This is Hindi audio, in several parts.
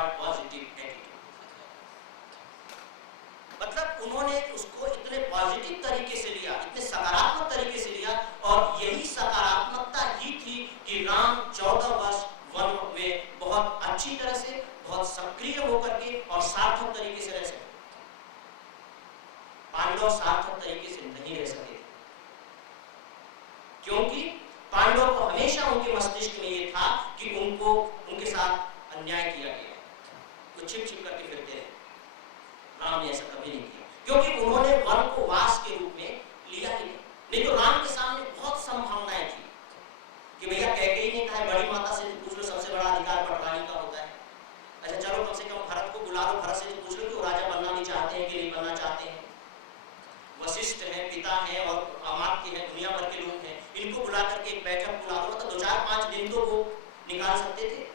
Called positive attitude. मतलब उन्होंने उसको इतने पॉजिटिव तरीके से लिया, इतने सकारात्मक तरीके से लिया, और यही सकारात्मकता ही थी कि राम 14 वर्ष वन में बहुत अच्छी तरह से, बहुत सक्रिय होकर के और सार्थक तरीके से रह सके। पांडव सार्थक तरीके से नहीं रह सके, क्योंकि पांडव को हमेशा उनके मस्तिष्क में ये था कि उनको उनके साथ अन्याय किया गया, वो छिप छिप करके फिरते हैं। राम ने ऐसा कभी नहीं किया, क्योंकि उन्होंने वन को वास के रूप में लिया ही नहीं तो राम के सामने बहुत संभावनाएं थी कि भैया कैकेयी ने कहा बड़ी माता से पूछ लो, सबसे बड़ा अधिकार पटरानी का होता है। अच्छा चलो कम से कम भरत को बुला लो, भरत से तो पूछ लो कि वो राजा बनना भी चाहते हैं कि नहीं बनना चाहते हैं। वशिष्ठ है, पिता है और अमात्य है, दुनिया भर के लोग हैं, इनको बुला करके एक बैठक बुला दो, तो 2-4-5 दिन तो वो निकाल सकते थे।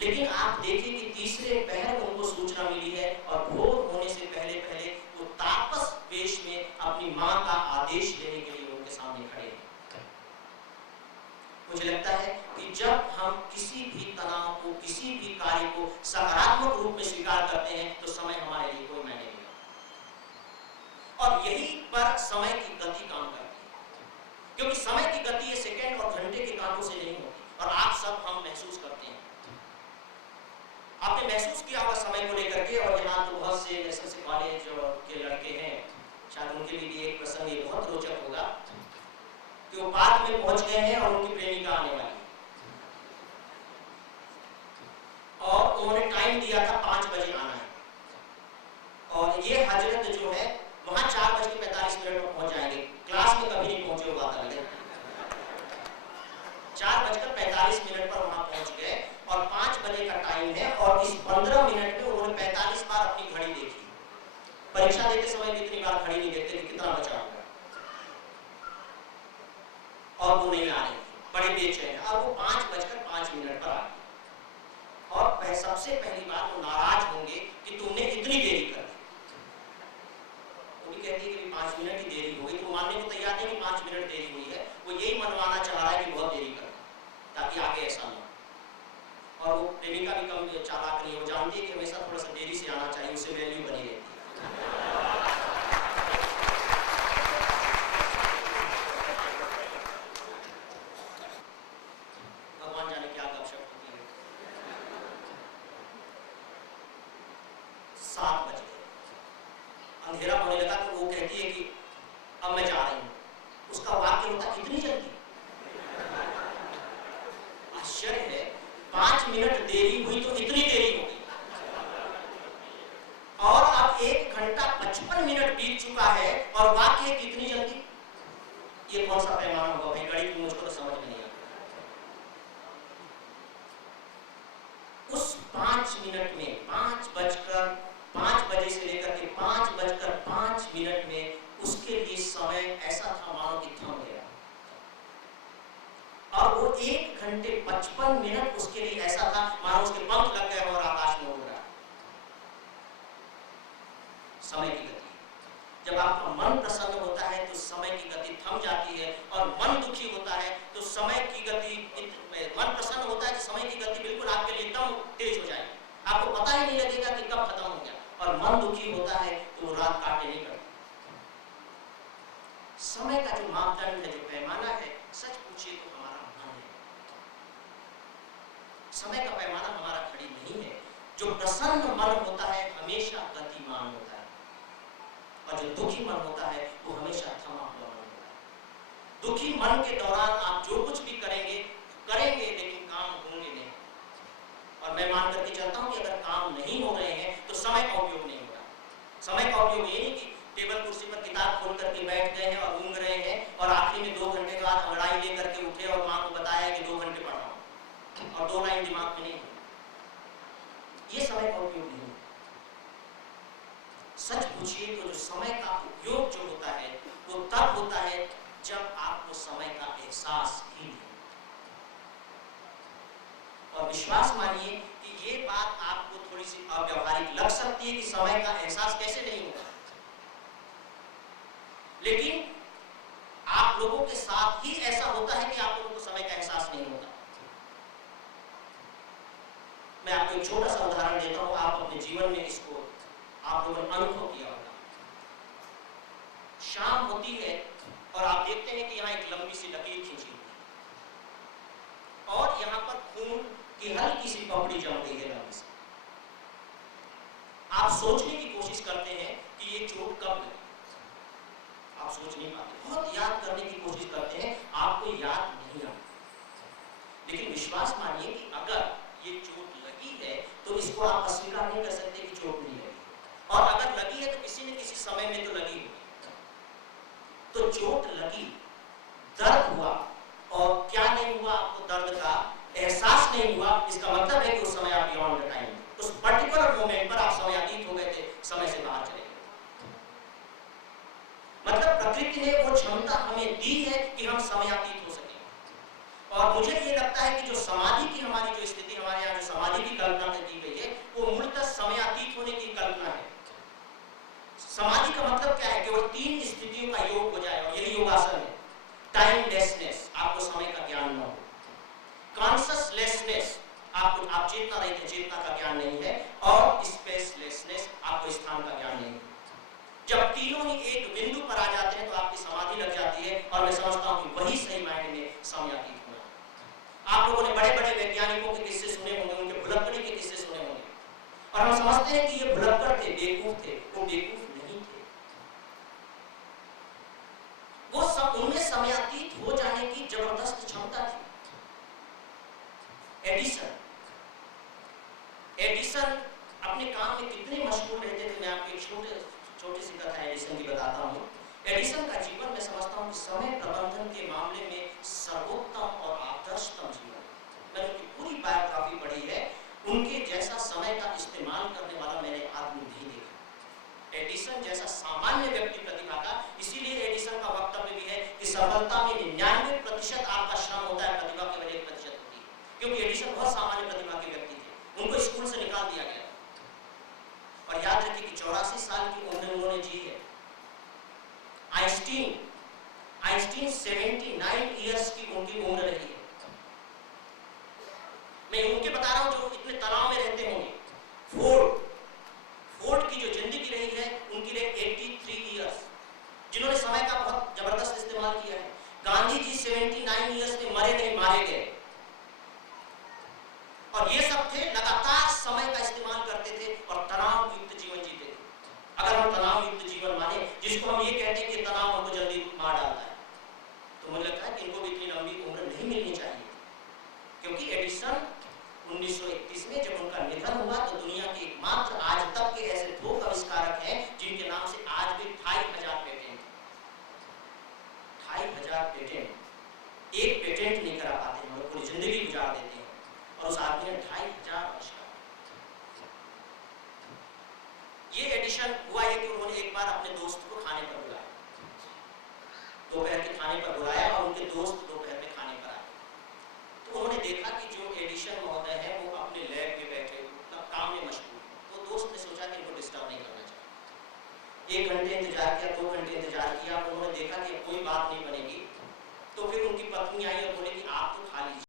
लेकिन आप देखिए कि तीसरे पहर उनको सूचना मिली है और भोर होने से पहले पहले वो तापस वेश में अपनी मां का आदेश लेने के लिए उनके सामने खड़े हैं। मुझे लगता है कि जब हम किसी भी तनाव को, किसी भी कार्य को सकारात्मक रूप में स्वीकार करते हैं तो समय हमारे लिए कोई मायने नहीं रखता। और यही पर समय की गति काम करती है, क्योंकि समय की गति ये सेकंड और घंटे के कांटों से नहीं होती, और आप सब हम महसूस करते हैं। आपने महसूस किया होगा समय को लेकर के, और यहाँ तो बहुत से ऐसे कॉलेज के लड़के हैं, शायद उनके लिए एक प्रसंग ये बहुत रोचक होगा कि वो पार्क में पहुंच गए हैं और उनकी प्रेमिका आने वाली है, और उन्होंने टाइम दिया था 5 बजे आना है, और ये हजरत जो है वहां 4:45 में पहुंच जाएंगे। क्लास में कभी नहीं पहुंचे, वो बात अलग है। 4:45 पर वहां पहुंच गए और 5 बजे का टाइम है, और इस 15 मिनट में उन्होंने 45 बार अपनी घड़ी देखी। परीक्षा देते समय भी इतनी बार घड़ी नहीं देखते कि कितना बचा होगा, और वो नहीं आ रही, बड़े बेचैन है। अब वो 5:05 पर आ गई, और सबसे पहली बार वो नाराज होंगे कि तुमने इतनी देरी कर दी। वो भी कहती है कि 5 मिनट की देरी हो गई, तो मानने को तैयार नहीं कि 5 मिनट देरी हुई है, वो यही मनवाना चाह रहा है कि बहुत देरी कर ताकि आगे ऐसा ना हो। और वो प्रेमिका भी कम चालाक नहीं है, वो जानती है कि हमेशा थोड़ा सा देरी से आना चाहिए, उससे वैल्यू बनी रहती है। भगवान जाने क्या गपशप होती है। 7 बज गए, अंधेरा होने लगा, तो वो कहती है कि अब मैं जा रही हूँ। उसका वाक्य होता कितनी जल्दी। आश्चर्य है, 5 मिनट देरी हुई तो इतनी देरी हो गई, और अब 1 घंटा 55 मिनट बीत चुका है और वाक्य कितनी जल्दी। ये कौन सा पैमाना होगा भाई, गणित मुझको तो समझ में नहीं आता। उस 5 मिनट में 5 बजे से लेकर के 5:05 में उसके लिए समय ऐसा था मानो कि थम गया, और वो 1 घंटे 55 मिनट उसके लिए ऐसा था मानो उसके पंख लग गए और आकाश में उड़ रहा है। समय की गति, जब आपका मन प्रसन्न होता है तो समय की गति थम जाती है, और मन दुखी होता है तो समय की गति, मन प्रसन्न होता है तो समय की गति बिल्कुल आपके लिए एकदम तेज हो जाएगी, आपको पता ही नहीं लगेगा कि कब खत्म हो गया। और मन दुखी होता है तो वो रात काटे नहीं करता। समय का जो मापदंड है, जो पैमाना है, सच पूछिए तो हमारा मन है। समय का पैमाना हमारा घड़ी नहीं है। जो प्रसन्न मन होता है हमेशा गतिमान होता है, और जो दुखी मन होता है वो हमेशा थमा हुआ मन होता है। दुखी मन के दौरान आप जो कुछ भी करेंगे लेकिन काम होंगे नहीं। और मैं मान करके चलता हूं कि अगर काम नहीं हो रहे हैं तो समय का उपयोग नहीं होगा। समय का उपयोग ये नहीं कि टेबल कुर्सी पर किताब खोल करके बैठ गए हैं और ऊँग रहे हैं, और आखिरी में 2 घंटे के बाद अंगड़ाई लेकर के उठे और मां को बताया कि 2 घंटे पढ़ रहा हूं, और 2 लाइन दिमाग में नहीं। ये समय का उपयोग नहीं। सच पूछिए तो जो समय का उपयोग जो होता है वो तब होता है जब आपको समय का एहसास ही नहीं। और विश्वास मानिए कि ये बात आपको थोड़ी सी अव्यवहारिक लग सकती है कि समय का एहसास कैसे नहीं होगा, लेकिन आप लोगों के साथ ही ऐसा होता है कि आप लोगों को समय का एहसास नहीं होता। मैं आपको एक छोटा सा उदाहरण देता हूँ, आप अपने जीवन में इसको आप लोगों ने अनुभव किया होगा। शाम होती है और आप देखते हैं कि यहाँ एक लंबी सी लकीर खींची हुई है और यहाँ पर खून की हल्की सी पपड़ी जम गई है लंबी सी। आप सोचने की कोशिश करते हैं कि ये चोट कब लगी, आप सोच नहीं पाते, बहुत याद करने की कोशिश करते हैं, आपको याद नहीं आता। लेकिन विश्वास मानिए कि अगर ये चोट लगी है तो इसको आप अस्वीकार नहीं कर सकते कि चोट नहीं लगी, और अगर लगी है तो किसी न किसी समय में तो लगी होगी। तो चोट लगी, दर्द हुआ, और क्या नहीं हुआ, आपको दर्द का एहसास नहीं हुआ, इसका मतलब है कि उस समय आप बियॉन्ड द टाइम, उस पर्टिकुलर मोमेंट पर आप समयातीत हो गए थे, समय से बाहर चले गए। मतलब प्रकृति ने वो क्षमता हमें दी है कि हम समयातीत हो सके। और मुझे ये लगता है कि जो समाधि की हमारी जो स्थिति, हमारे यहाँ जो समाधि की कल्पना की गई है, वो मूलतः समयातीत होने की कल्पना है। समाधि का मतलब क्या है? केवल 3 स्थितियों का योग हो जाए, और यही योगासन है। टाइमलेसनेस, आपको समय का ज्ञान न हो। कॉन्शसलेसनेस, आप चेतना रहित हैं, चेतना का ज्ञान नहीं है। और स्पेसलेसनेस, आपको स्थान का ज्ञान नहीं है। जब तीनों ही एक बिंदु पर आ जाते हैं तो आपकी समाधि लग जाती है, और मैं समझता हूं कि वही सही मायने में समयातीत होना है। आप लोगों ने बड़े बड़े वैज्ञानिकों के किस्से सुने होंगे, उनके भुलक्कड़ी के किस्से सुने होंगे, और हम समझते हैं कि ये भुलक्कड़ थे, बेवकूफ थे। वो बेवकूफ नहीं थे, वो सब, उनमें समयातीत हो जाने की जबरदस्त क्षमता थी। एडिसन अपने काम में कितने मशगूल रहते थे। मैं आपको एक छोटी सी कथा एडिसन की बताता हूँ। एडिसन का जीवन मैं समझता हूँ कि समय प्रबंधन के मामले में सर्वोत्तम और आदर्शतम जीवन। मैंने उनकी पूरी बायोग्राफी पढ़ी है, उनके जैसा समय का इस्तेमाल करने वाला मैंने आदमी नहीं देखा। एडिसन जैसा सामान्य व्यक्ति प्रतिभा का, इसीलिए एडिसन का वक्तव्य भी है कि सफलता में 99% आपका श्रम होता है, प्रतिभा केवल 1% होती है। क्योंकि एडिसन बहुत सामान्य प्रतिभा के व्यक्ति थे, उनको स्कूल से निकाल दिया गया। और याद रखिए कि 84 साल की उम्र उन्होंने जी है। आइंस्टीन 79 इयर्स की उनकी उम्र रही है। मैं उनके बता रहा हूं जो इतने तनाव में रहते होंगे। फोर्ड की जो जिंदगी रही है, उनकी रही 83 इयर्स, जिन्होंने समय का बहुत जबरदस्त इस्तेमाल किया है। गांधी जी 79 इयर्स में मरे नहीं, मारे गए। और ये सब थे, लगातार समय का इस्तेमाल करते थे और तनाव युक्त जीवन जीते थे। अगर हम तनाव युक्त जीवन माने, जिसको हम ये कहते हैं कि तनाव हमको जल्दी मार डालता है, तो मुझे लगता है कि इनको भी इतनी लंबी उम्र नहीं मिलनी चाहिए। क्योंकि एडिसन 1931 में जब उनका निधन हुआ तो दुनिया के एकमात्र आज तक के ऐसे 2 आविष्कारक हैं जिनके नाम से आज भी 2500 पेटेंट, 2500 पेटेंट, एक पेटेंट नहीं करा पाते हैं, पूरी जिंदगी गुजार देते हैं, और उस आदमी ने 2500 आविष्कार। ये एडिशन हुआ है कि उन्होंने एक बार अपने दोस्त को खाने पर बुलाया, दोपहर के खाने पर बुलाया, और उनके दोस्त दोपहर में खाने पर आए। तो उन्होंने देखा कि जो एडिशन महोदय है वो अपने लैब में बैठे काम में मशगूल। तो दोस्त ने सोचा कि इनको डिस्टर्ब नहीं करना चाहिए। 1 घंटे इंतजार किया, 2 घंटे इंतजार किया, उन्होंने देखा कि कोई बात नहीं बनेगी। तो फिर उनकी पत्नी आई और बोली कि आप तो खा लीजिए।